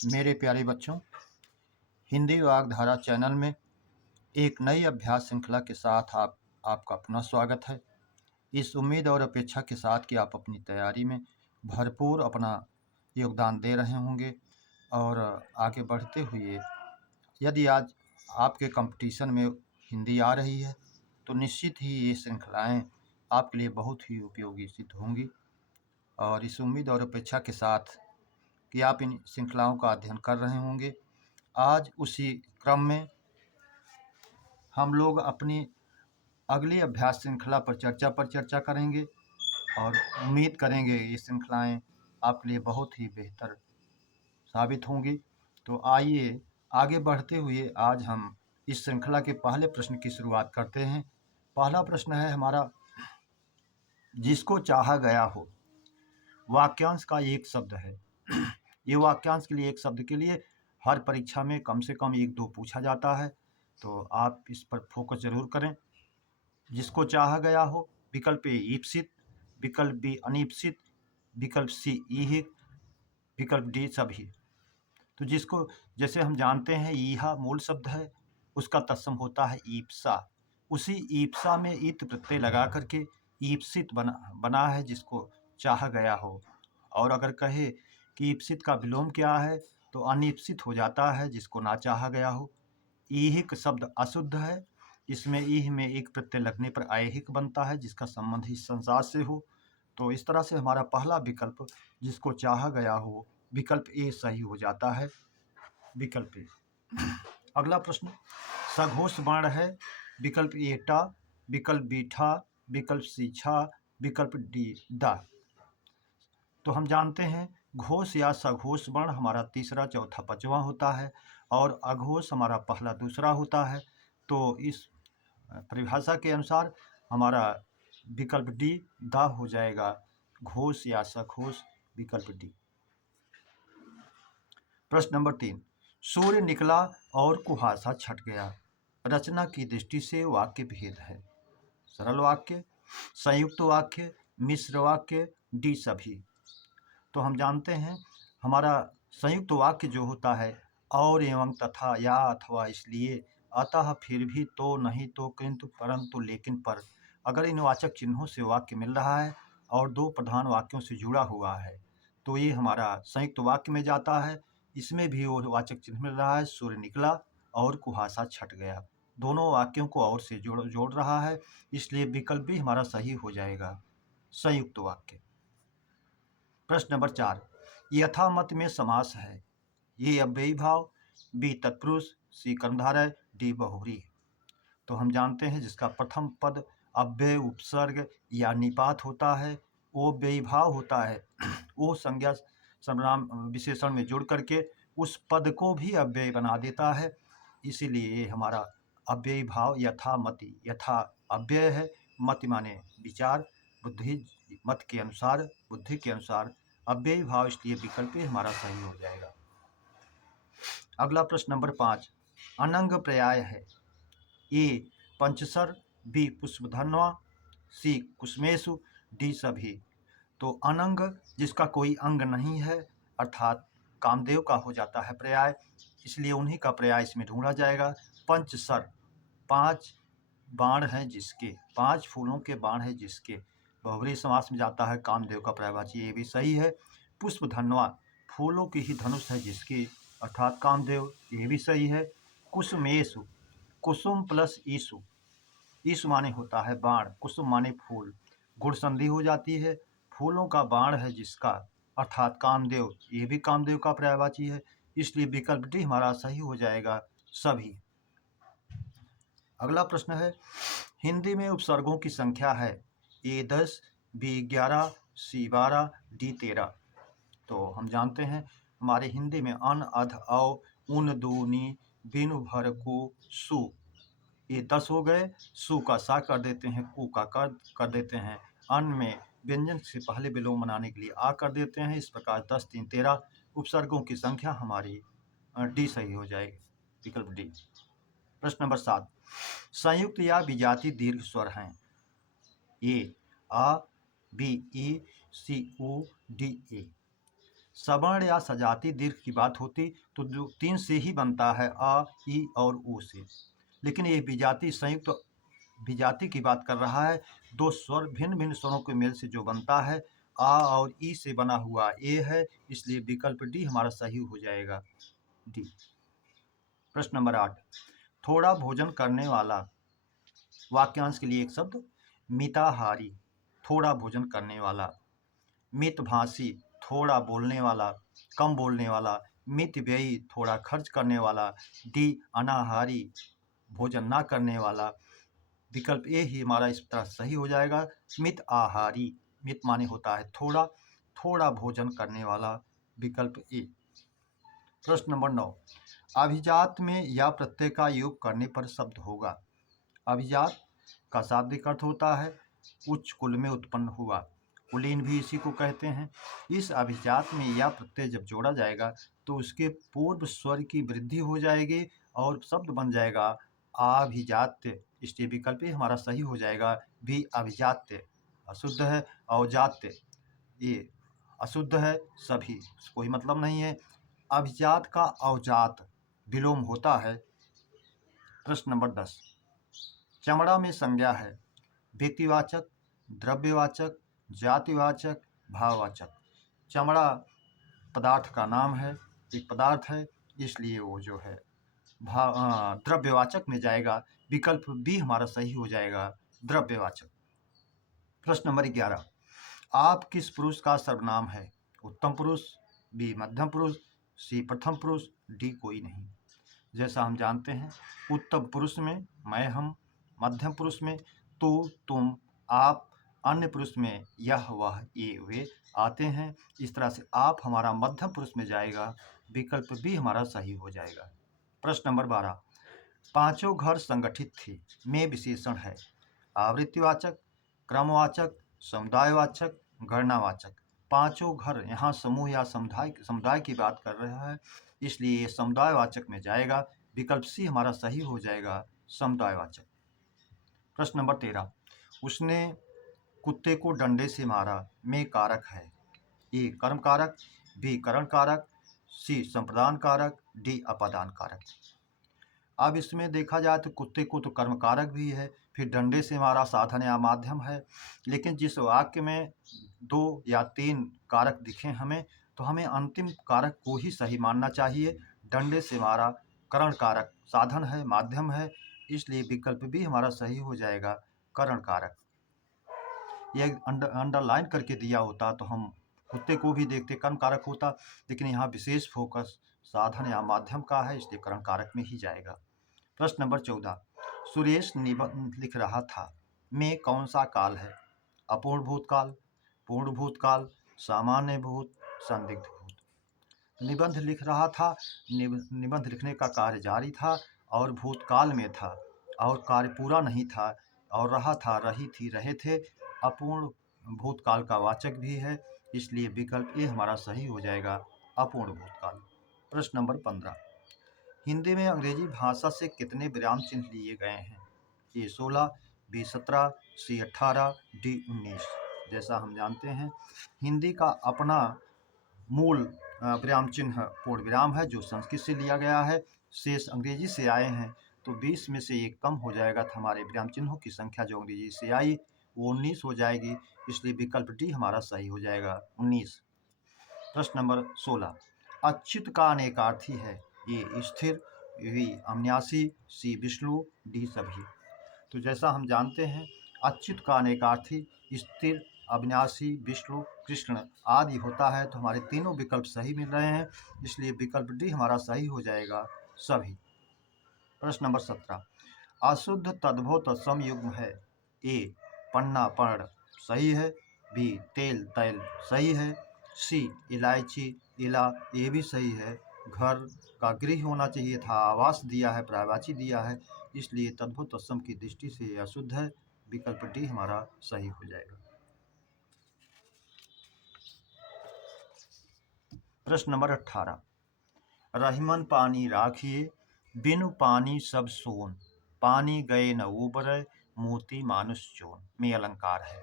मेरे प्यारे बच्चों, हिंदी वागधारा चैनल में एक नई अभ्यास श्रृंखला के साथ आपका पुनः स्वागत है। इस उम्मीद और अपेक्षा के साथ कि आप अपनी तैयारी में भरपूर अपना योगदान दे रहे होंगे और आगे बढ़ते हुए यदि आज आपके कंपटीशन में हिंदी आ रही है तो निश्चित ही ये श्रृंखलाएँ आपके लिए बहुत ही उपयोगी सिद्ध होंगी। और इस उम्मीद और अपेक्षा के साथ कि आप इन श्रृंखलाओं का अध्ययन कर रहे होंगे, आज उसी क्रम में हम लोग अपनी अगली अभ्यास श्रृंखला पर चर्चा करेंगे और उम्मीद करेंगे ये श्रृंखलाएँ आपके लिए बहुत ही बेहतर साबित होंगी। तो आइए आगे बढ़ते हुए आज हम इस श्रृंखला के पहले प्रश्न की शुरुआत करते हैं। पहला प्रश्न है हमारा, जिसको चाहा गया हो। वाक्यांश का एक शब्द है। ये वाक्यांश के लिए एक शब्द के लिए हर परीक्षा में कम से कम 1-2 पूछा जाता है, तो आप इस पर फोकस जरूर करें। जिसको चाहा गया हो, विकल्प ए ईप्सित, विकल्प बी अनीप्सित, विकल्प सी ईहिक, विकल्प डी सभी। तो जिसको, जैसे हम जानते हैं ईहा मूल शब्द है, उसका तत्सम होता है ईप्सा। उसी ईप्सा में इत प्रत्यय लगा करके ईप्सित बना है, जिसको चाहा गया हो। और अगर कहे कि ईप्सित का विलोम क्या है तो अनीप्सित हो जाता है, जिसको ना चाहा गया हो। ईहिक शब्द अशुद्ध है, इसमें ईह में एक प्रत्यय लगने पर ऐहिक बनता है, जिसका संबंध इस संसार से हो। तो इस तरह से हमारा पहला विकल्प, जिसको चाहा गया हो, विकल्प ए सही हो जाता है। विकल्प ए। अगला प्रश्न, सघोष वर्ण है, विकल्प ए टा, विकल्प बी ठा, विकल्प सी छा, विकल्प डी दा। तो हम जानते हैं घोष या सघोष वर्ण हमारा तीसरा, चौथा, पांचवा होता है और अघोष हमारा पहला, दूसरा होता है। तो इस परिभाषा के अनुसार हमारा विकल्प डी दा हो जाएगा। घोष या सघोष, विकल्प डी। प्रश्न नंबर 3, सूर्य निकला और कुहासा छट गया। रचना की दृष्टि से वाक्य भेद है। सरल वाक्य, संयुक्त वाक्य, मिश्र वाक्य, डी सभी। तो हम जानते हैं हमारा संयुक्त वाक्य जो होता है और, एवं, तथा, या, अथवा, इसलिए, अतः, फिर भी, तो, नहीं तो, किंतु, परंतु, लेकिन, पर, अगर इन वाचक चिन्हों से वाक्य मिल रहा है और 2 प्रधान वाक्यों से जुड़ा हुआ है तो ये हमारा संयुक्त वाक्य में जाता है। इसमें भी वो वाचक चिन्ह मिल रहा है, सूर्य निकला और कुहासा छट गया। दोनों वाक्यों को और से जोड़ रहा है, इसलिए विकल्प भी हमारा सही हो जाएगा, संयुक्त वाक्य। प्रश्न नंबर 4, यथामत में समास है। ये अव्ययी भाव, बी तत्पुरुष, सी कर्मधारय, डी बहुव्रीहि। तो हम जानते हैं जिसका प्रथम पद अव्यय, उपसर्ग या निपात होता है, वो अव्ययी भाव होता है। वो संज्ञा सर्वनाम विशेषण में जुड़ करके उस पद को भी अव्यय बना देता है, इसीलिए ये हमारा अव्ययी भाव यथामति, यथा अव्यय है, मति माने विचार, बुद्धि मत के अनुसार, बुद्धि के अनुसार अव्ययी भाव, इसलिए विकल्प हमारा सही हो जाएगा। अगला प्रश्न नंबर 5, अनंग पर्याय है। ए पंचसर, बी पुष्पधन्वा, सी कुसुमेषु, डी सभी। तो अनंग जिसका कोई अंग नहीं है, अर्थात कामदेव का हो जाता है पर्याय, इसलिए उन्हीं का पर्याय इसमें ढूंढा जाएगा। पंचसर, 5 बाण हैं जिसके, 5 फूलों के बाण हैं जिसके, बहुव्रीहि समास में जाता है, कामदेव का पर्यायवाची, ये भी सही है। पुष्पधन्वा, फूलों की ही धनुष है जिसकी, अर्थात कामदेव, ये भी सही है। कुसुमेषु, कुसुम प्लस ईसु, ईसु माने होता है बाण, कुसुम माने फूल, गुण संधि हो जाती है, फूलों का बाण है जिसका, अर्थात कामदेव, ये भी कामदेव का पर्यायवाची है, इसलिए विकल्प डी हमारा सही हो जाएगा, सभी। अगला प्रश्न है, हिंदी में उपसर्गों की संख्या है। ए 10, बी 11, सी 12, डी 13। तो हम जानते हैं हमारे हिंदी में अन, अध, औ, उन, दू, नी, बिनु, भर, कु, सु, ये 10 हो गए। सु का सा कर देते हैं, कु का कर देते हैं, अन में व्यंजन से पहले विलोम बनाने के लिए आ कर देते हैं। इस प्रकार 10, 3, 13 उपसर्गों की संख्या हमारी डी सही हो जाएगी, विकल्प डी। प्रश्न नंबर 7, संयुक्त या विजाति दीर्घ स्वर हैं। ए आ, बी ई, सी उ, डी ए। सवर्ण या सजाती दीर्घ की बात होती तो जो 3 से ही बनता है, अ, ई और उ से। लेकिन ये विजाति संयुक्त विजाति की बात कर रहा है। दो स्वर भिन्न भिन्न स्वरों के मेल से जो बनता है, आ और ई से बना हुआ ए है, इसलिए विकल्प डी हमारा सही हो जाएगा, डी। प्रश्न नंबर 8, थोड़ा भोजन करने वाला। वाक्यांश के लिए एक शब्द, मिताहारी, थोड़ा भोजन करने वाला। मितभाषी, थोड़ा बोलने वाला, कम बोलने वाला। मितव्ययी, थोड़ा खर्च करने वाला। डी, अनाहारी, भोजन ना करने वाला। विकल्प ए ही हमारा इस तरह सही हो जाएगा, मित आहारी। मित माने होता है थोड़ा, थोड़ा भोजन करने वाला, विकल्प ए। प्रश्न नंबर 9, अभिजात में या प्रत्यय का योग करने पर शब्द होगा। अभिजात का शाब्दिक अर्थ होता है उच्च कुल में उत्पन्न हुआ, कुलीन भी इसी को कहते हैं। इस अभिजात में या प्रत्यय जब जोड़ा जाएगा तो उसके पूर्व स्वर की वृद्धि हो जाएगी और शब्द बन जाएगा अभिजात्य, इसलिए विकल्प ही हमारा सही हो जाएगा, भी अभिजात्य। अशुद्ध है, औजात्य, ये अशुद्ध है, सभी, कोई मतलब नहीं है। अभिजात का औजात विलोम होता है। प्रश्न नंबर 10, चमड़ा में संज्ञा है, व्यक्तिवाचक, द्रव्यवाचक, जातिवाचक, भाववाचक। चमड़ा पदार्थ का नाम है, एक पदार्थ है, इसलिए वो जो है द्रव्यवाचक में जाएगा, विकल्प बी हमारा सही हो जाएगा, द्रव्यवाचक। प्रश्न नंबर 11, आप किस पुरुष का सर्वनाम है। उत्तम पुरुष, बी मध्यम पुरुष, सी प्रथम पुरुष, डी कोई नहीं। जैसा हम जानते हैं, उत्तम पुरुष में मैं, हम, मध्यम पुरुष में तू, तुम, आप, अन्य पुरुष में यह, वह, ये, वे आते हैं। इस तरह से आप हमारा मध्यम पुरुष में जाएगा, विकल्प बी हमारा सही हो जाएगा। प्रश्न नंबर 12, पांचों घर संगठित थे में विशेषण है, आवृत्तिवाचक, क्रमवाचक, समुदायवाचक, गणनावाचक। पांचों घर यहाँ समूह या समुदाय की बात कर रहा है, इसलिए ये समुदायवाचक में जाएगा, विकल्प सी हमारा सही हो जाएगा, समुदायवाचक। प्रश्न नंबर 13, उसने कुत्ते को डंडे से मारा में कारक है, ए कर्म कारक, बी करण कारक, सी संप्रदान कारक, डी अपादान कारक। अब इसमें देखा जाए तो कुत्ते को तो कर्म कारक भी है, फिर डंडे से मारा साधन या माध्यम है, लेकिन जिस वाक्य में 2 या 3 कारक दिखे हमें, तो हमें अंतिम कारक को ही सही मानना चाहिए। डंडे से मारा करण कारक साधन है, माध्यम है, इसलिए विकल्प भी हमारा सही हो जाएगा, करण कारक। यह अंडरलाइन करके दिया होता तो हम कुत्ते को भी देखते कर्म कारक होता, लेकिन यहाँ विशेष फोकस साधन या माध्यम का है, इसलिए करण कारक में ही जाएगा। प्रश्न नंबर 14, सुरेश निबंध लिख रहा था में कौन सा काल है, अपूर्ण भूतकाल, पूर्ण भूतकाल, सामान्य भूत, संदिग्ध भूत। निबंध लिख रहा था, निबंध लिखने का कार्य जारी था और भूतकाल में था और कार्य पूरा नहीं था, और रहा था, रही थी, रहे थे, अपूर्ण भूतकाल का वाचक भी है, इसलिए विकल्प ए हमारा सही हो जाएगा, अपूर्ण भूतकाल। प्रश्न नंबर 15, हिंदी में अंग्रेजी भाषा से कितने विराम चिन्ह लिए गए हैं, ए 16, बी 17, सी 18, डी 19। जैसा हम जानते हैं, हिंदी का अपना मूल विराम चिन्ह पूर्ण विराम है, जो संस्कृत से लिया गया है, शेष अंग्रेजी से आए हैं, तो 20 में से एक कम हो जाएगा, तो हमारे विराम चिन्हों की संख्या जो अंग्रेजी से आई वो 19 हो जाएगी, इसलिए विकल्प डी हमारा सही हो जाएगा, 19। प्रश्न नंबर 16, अच्युत का अनेकार्थी है, ए स्थिर, बी अविनाशी, सी विष्णु, डी सभी। तो जैसा हम जानते हैं, अच्युत का अनेकार्थी स्थिर, अविनाशी, विष्णु, कृष्ण आदि होता है, तो हमारे तीनों विकल्प सही मिल रहे हैं, इसलिए विकल्प डी हमारा सही हो जाएगा, सभी। प्रश्न नंबर 17, अशुद्ध तद्भव तत्सम युग्म है, ए पन्ना पर्ण सही है, बी तेल तैल सही है, सी इलायची इला ये भी सही है, घर का गृह होना चाहिए था, आवास दिया है, प्रायवाची दिया है, इसलिए तद्भव तत्सम की दृष्टि से अशुद्ध है, विकल्प डी हमारा सही हो जाएगा। प्रश्न नंबर 18, रहीमन पानी राखिए, बिनु पानी सब सोन, पानी गए न उबरे, मोती मानुष चोन में अलंकार है।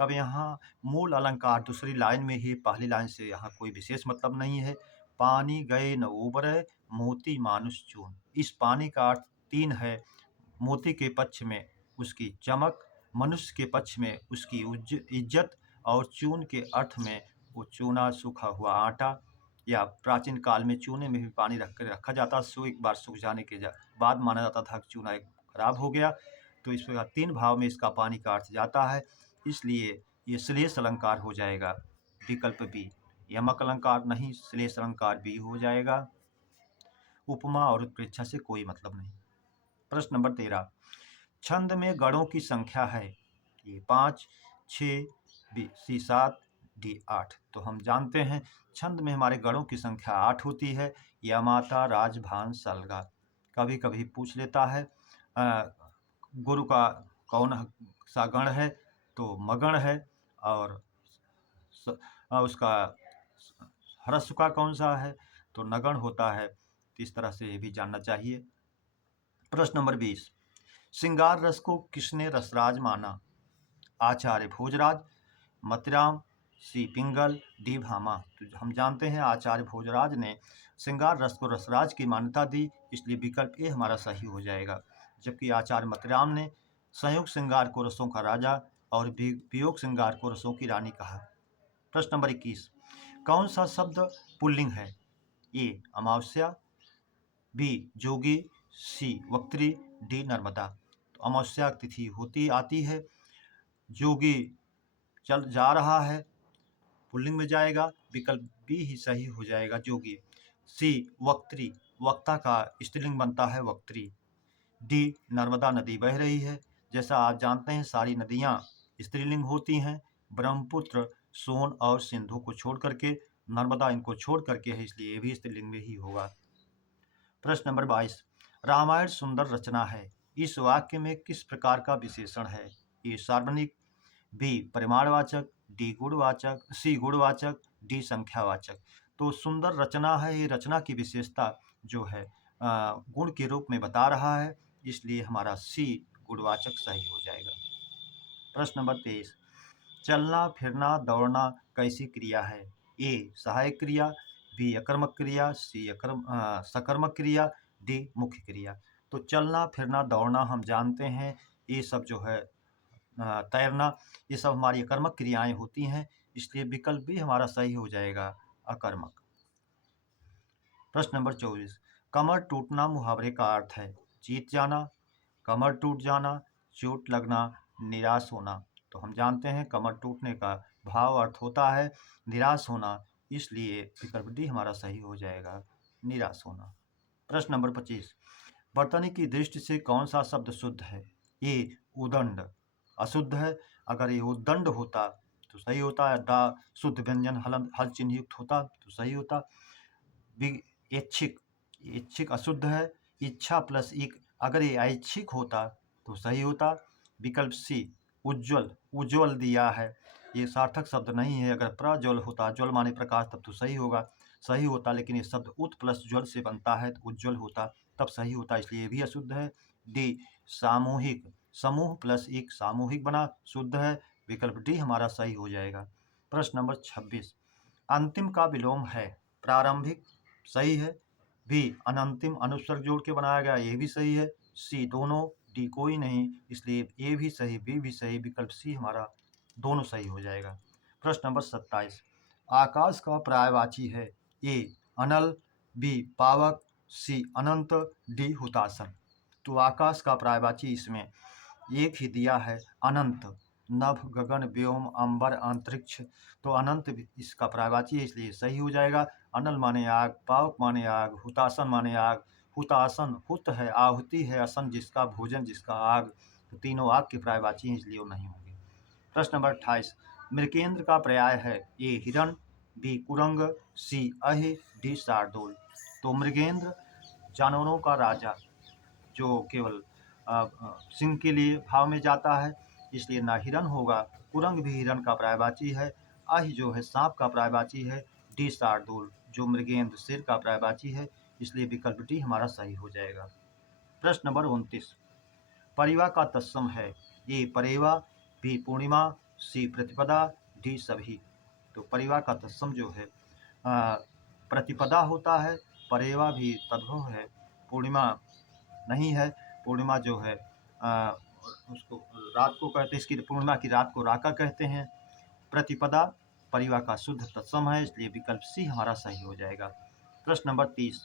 तब यहाँ मूल अलंकार दूसरी लाइन में ही पहली लाइन से यहाँ कोई विशेष मतलब नहीं है। पानी गए न उबरे, मोती मानुष चून। इस पानी का अर्थ 3 है। मोती के पक्ष में उसकी चमक, मनुष्य के पक्ष में उसकी इज्जत और चून के अर्थ में वो चूना, सूखा हुआ आटा, या प्राचीन काल में चूने में भी पानी रखा जाता। सो एक बार सूख जाने के बाद माना जाता था कि चूना खराब हो गया। तो इस प्रकार 3 भाव में इसका पानी का अर्थ जाता है, इसलिए ये श्लेष अलंकार हो जाएगा। विकल्प बी। यमक अलंकार नहीं, श्लेष अलंकार बी हो जाएगा। उपमा और उत्प्रेक्षा से कोई मतलब नहीं। प्रश्न नंबर 13, छंद में गणों की संख्या है। ये 5, 6, सी 7, डी 8। तो हम जानते हैं छंद में हमारे गणों की संख्या 8 होती है। यमाता, राजभान, सलगा। कभी कभी पूछ लेता है गुरु का कौन सा गण है, तो मगण है, और उसका ह्रस्व का कौन सा है, तो नगण होता है। तो इस तरह से ये भी जानना चाहिए। प्रश्न नंबर 20, श्रृंगार रस को किसने रसराज माना? आचार्य भोजराज, मतिराम, सी पिंगल, डी भामा। तो हम जानते हैं आचार्य भोजराज ने श्रृंगार रस को रसराज की मान्यता दी, इसलिए विकल्प ए हमारा सही हो जाएगा। जबकि आचार्य मतिराम ने संयोग श्रृंगार को रसों का राजा और वियोग श्रृंगार को रसों की रानी कहा। प्रश्न नंबर 21, कौन सा शब्द पुल्लिंग है? ए अमावस्या, बी जोगी, सी वक्त्री, डी नर्मदा। तो अमावस्या तिथि आती है, जोगी चल जा रहा है, पुल्लिंग में जाएगा, विकल्प बी ही सही हो जाएगा, जोगी। सी वक्त्री, वक्ता का स्त्रीलिंग बनता है वक्त्री। डी नर्मदा नदी बह रही है। जैसा आप जानते हैं सारी नदियां स्त्रीलिंग होती हैं, ब्रह्मपुत्र, सोन और सिंधु को छोड़ करके, नर्मदा इनको छोड़ करके है, इसलिए ये भी स्त्रीलिंग में ही होगा। प्रश्न नंबर 22, रामायण सुंदर रचना है। इस वाक्य में किस प्रकार का विशेषण है? ए सार्वनिक, बी परिमाणवाचक, डी गुणवाचक, सी गुणवाचक, डी संख्यावाचक। तो सुंदर रचना है, ये रचना की विशेषता जो है गुण के रूप में बता रहा है, इसलिए हमारा सी गुणवाचक सही हो जाएगा। प्रश्न नंबर 23, चलना फिरना दौड़ना कैसी क्रिया है? ए सहायक क्रिया, बी अकर्मक क्रिया, सी सकर्मक क्रिया, डी मुख्य क्रिया। तो चलना फिरना दौड़ना हम जानते हैं, ये सब जो है तैरना, ये सब हमारी अकर्मक क्रियाएं होती हैं, इसलिए विकल्प भी हमारा सही हो जाएगा, अकर्मक। प्रश्न नंबर 24, कमर टूटना मुहावरे का अर्थ है। जीत जाना, कमर टूट जाना, चोट लगना, निराश होना। तो हम जानते हैं कमर टूटने का भाव अर्थ होता है निराश होना, इसलिए विकल्प डी हमारा सही हो जाएगा, निराश होना। प्रश्न नंबर 25, वर्तनी की दृष्टि से कौन सा शब्द शुद्ध है? ए उदंड अशुद्ध है। अगर ये उदंड होता तो सही होता है, दा शुद्ध व्यंजन हल चिन्ह युक्त होता तो सही होता। ऐच्छिक, इच्छिक अशुद्ध है। इच्छा प्लस इक, अगर ये ऐच्छिक होता तो सही होता। विकल्प सी उज्ज्वल, उज्ज्वल दिया है, ये सार्थक शब्द नहीं है। अगर प्रज्वल होता, ज्वल माने प्रकाश, तब तो सही होता, लेकिन ये शब्द उत प्लस ज्वल से बनता है तो उज्ज्वल होता, तब सही होता, इसलिए ये भी अशुद्ध है। डी सामूहिक, समूह प्लस एक सामूहिक बना, शुद्ध है, विकल्प डी हमारा सही हो जाएगा। प्रश्न नंबर 26, अंतिम का विलोम है। प्रारंभिक सही है, बी अनंतिम अनुस्वर जोड़ के बनाया गया, ये भी सही है, सी दोनों, डी कोई नहीं, इसलिए ए भी सही, बी भी सही, विकल्प सी हमारा दोनों सही हो जाएगा। प्रश्न नंबर 27, आकाश का पर्यायवाची है। ए अनल, बी पावक, सी अनंत, डी हुतासन। तो आकाश का पर्यायवाची इसमें एक ही दिया है, अनंत। नभ, गगन, व्योम, अंबर, अंतरिक्ष। तो अनंत इसका पर्यायवाची है, इसलिए सही हो जाएगा। अनल माने आग, पावक माने आग, हुतासन माने आग। हुतासन हुत है, आहुति है, असन जिसका, भोजन जिसका, आग। तो तीनों आग के पर्यायवाची हैं, इसलिए वो नहीं होंगे। प्रश्न नंबर 28, मृकेंद्र का पर्याय है। ए हिरण, बी कुरंग, सी अहि, डी शार्दूल। तो मृगेंद्र जानवरों का राजा, जो केवल सिंह के लिए भाव में जाता है, इसलिए ना हिरण होगा। कुरंग भी हिरण का पर्यायवाची है। अहि जो है सांप का पर्यायवाची है। डी शार्दूल जो मृगेंद्र शेर का पर्यायवाची है, इसलिए विकल्प डी हमारा सही हो जाएगा। प्रश्न नंबर 29, परिवा का तत्सम है। ए परेवा, बी पूर्णिमा, सी प्रतिपदा, डी सभी। तो परिवा का तत्सम जो है प्रतिपदा होता है, परेवा भी तद्भव है, पूर्णिमा नहीं है। पूर्णिमा जो है उसको रात को कहते हैं, इसकी पूर्णिमा की रात को राका कहते हैं। प्रतिपदा परिवा का शुद्ध तत्सम है, इसलिए विकल्प सी हमारा सही हो जाएगा। प्रश्न नंबर 30,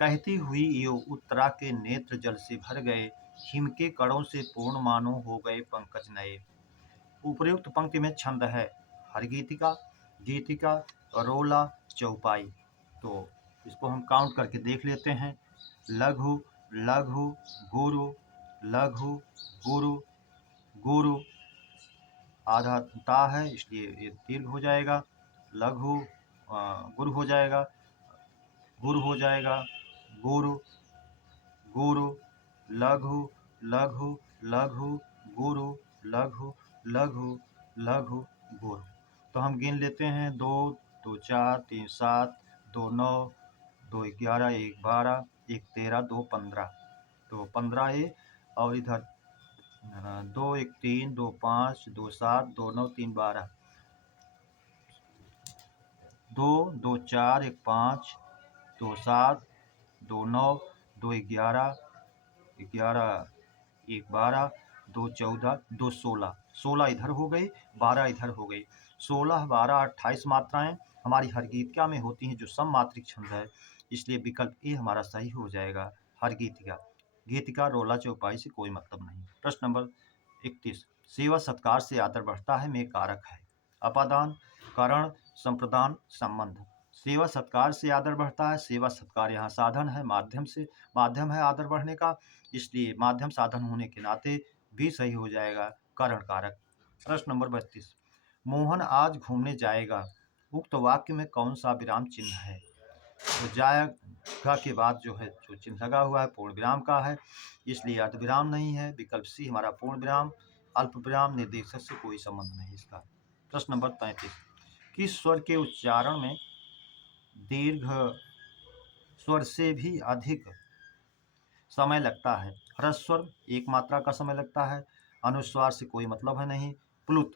कहती हुई यो उत्तरा के नेत्र जल से भर गए, हिम के कणों से पूर्ण मानो हो गए पंकज नए। उपर्युक्त पंक्ति में छंद है हरगीतिका, गीतिका, रोला, चौपाई। तो इसको हम काउंट करके देख लेते हैं। लघु, लघु, गुरु, लघु, गुरु, गुरु, आधा ता है इसलिए ये दीर्घ हो जाएगा। लघु गुरु हो जाएगा, गुरु हो जाएगा, गुरु, गुरु, लघु, लघु, लघु, गुरु, लघु, लघु, लघु, गुरु। तो हम गिन लेते हैं 2, 2 4, 3 7, 2 9, 2 11, 1 12, 1 13, 2 15। तो 15 ये, और इधर 2 1 3, 2 5, 2 7, 2 9, 3 12, 2 2 4, 1 5, 2 7, 2 9, 2 11, 11 1 12, 2 14, 2 16। 16 इधर हो गई, 12 इधर हो गई। 16 12 28 मात्राएं हमारी हरगीतिका में होती हैं, जो सममात्रिक छंद है, इसलिए विकल्प ए हमारा सही हो जाएगा। हरगीतिका, गीतिका, रोला, चौपाई से कोई मतलब नहीं। प्रश्न नंबर 31, सेवा सत्कार से आदर बढ़ता है में कारक है। अपादान, करण, संप्रदान, संबंध। सेवा सत्कार से आदर बढ़ता है, सेवा सत्कार यहाँ साधन है, माध्यम है आदर बढ़ने का, इसलिए माध्यम साधन होने के नाते भी सही हो जाएगा करण कारक। प्रश्न नंबर 32, मोहन आज घूमने जाएगा, उक्त वाक्य में कौन सा विराम चिन्ह है। तो जाएगा के बाद जो है जो चिन्ह लगा हुआ है पूर्ण विराम का है, इसलिए अर्ध विराम नहीं है। विकल्प सी हमारा पूर्ण विराम, अल्प विराम, निर्देशक से कोई संबंध नहीं इसका। प्रश्न नंबर 33, किस स्वर के उच्चारण में दीर्घ स्वर से भी अधिक समय लगता है। ह्रस्व एक मात्रा का समय लगता है, अनुस्वार से कोई मतलब है नहीं। प्लुत,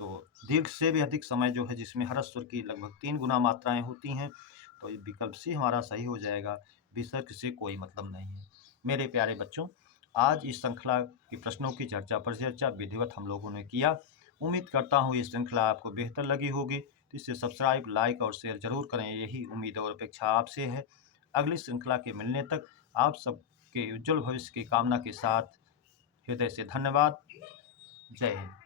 तो दीर्घ से भी अधिक समय जो है, जिसमें ह्रस्व की लगभग 3 गुना मात्राएं होती हैं। तो ये विकल्प सी हमारा सही हो जाएगा, विसर्ग से कोई मतलब नहीं है। मेरे प्यारे बच्चों, आज इस श्रृंखला के प्रश्नों की चर्चा पर चर्चा विधिवत हम लोगों ने किया। उम्मीद करता हूँ ये श्रृंखला आपको बेहतर लगी होगी, तो इसे सब्सक्राइब, लाइक और शेयर जरूर करें, यही उम्मीद और अपेक्षा आपसे है। अगली श्रृंखला के मिलने तक आप सब के उज्जवल भविष्य की कामना के साथ हृदय से धन्यवाद। जय हिंद।